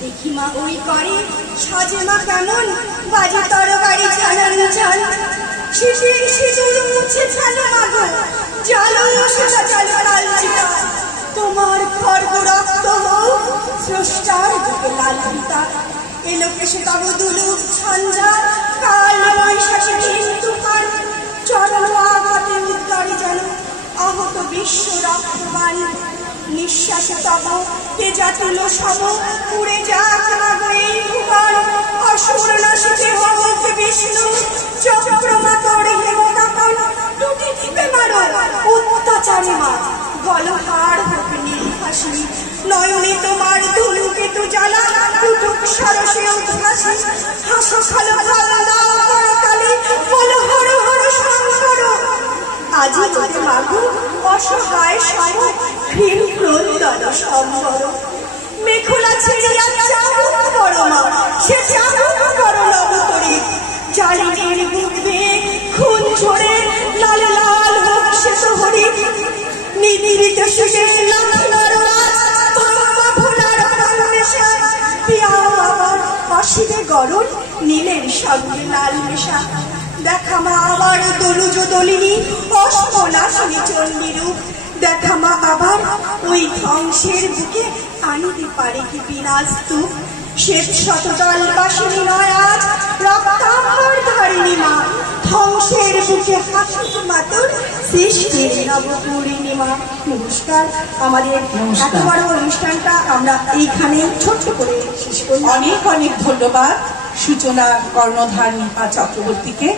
দেখি মা ওই করে সাজে মা কেমন বাজে তরকারি ছানার চাল শিশির সিঁদুর মুছে ছালো মাগো জালো সোজা চালো লাল চিতা তোমার খর্গ রক্ত হোক স্রষ্টার বুকে লাল পিতা এলো কেসে তব দুলুক ঝঞ্ঝা কাল বৈশাখী দিন তুফান চরণ আঘাতে উদ্গারে যেন আহত বিশ্ব রক্তবান নিঃশ্বাসে তব কে জাতিল সম পুড়ে যাক মাগো এই ভুবন অসুর নাশিতে হোক বিষ্ণু চক্রমাতর হেমকাতন দুটি টিপে মারো অত্যাচারে মা গলহার হোক নীলহাসি নয়নে তোমার ধুলুকে তু জ্বালা টুটুক সরসে উদ্ভাসি হাসো খালো ভালো দাও করকালে বলো হর হর শঙ্কর আজি তোদের মাগো অসহায় সম ঘৃণ ক্রন্দন সম্বর মেখলা ছিড়িয়া চাবুক করো মা সে চাবুক করো নবতরে জালিনের বুকবে খুন ঝরে লাল লাল হোক সে শহরে নির্নিরিত সুখে লাখনার রাজ বাবা ভোলার প্রাণনেশা পিয়াও আবার অসিরে গরল নীলের সঙ্গে লাল মেশা দেখা মা আবার দলুজ দলিনী অসমনাশিনী চণ্ডীরূপ দেখা মা আবার ওই ধ্বংসের বুকে আনিতে পারে কি বিনাশ স্তূপ শ্বেত শতদল বাসিনী নয় আজ রক্তাম্বর ধারিণী মা ধ্বংসের বুকে হাসিত মাতুর সৃষ্টির নবপূর্ণিমা। নমস্কার। আমাদের এত বড় অনুষ্ঠানটা আমরা এইখানে ছোট্ট করে শেষ করি। অনেক অনেক ধন্যবাদ সূচনা কর্ণধার নিপা চক্রবর্তীকে।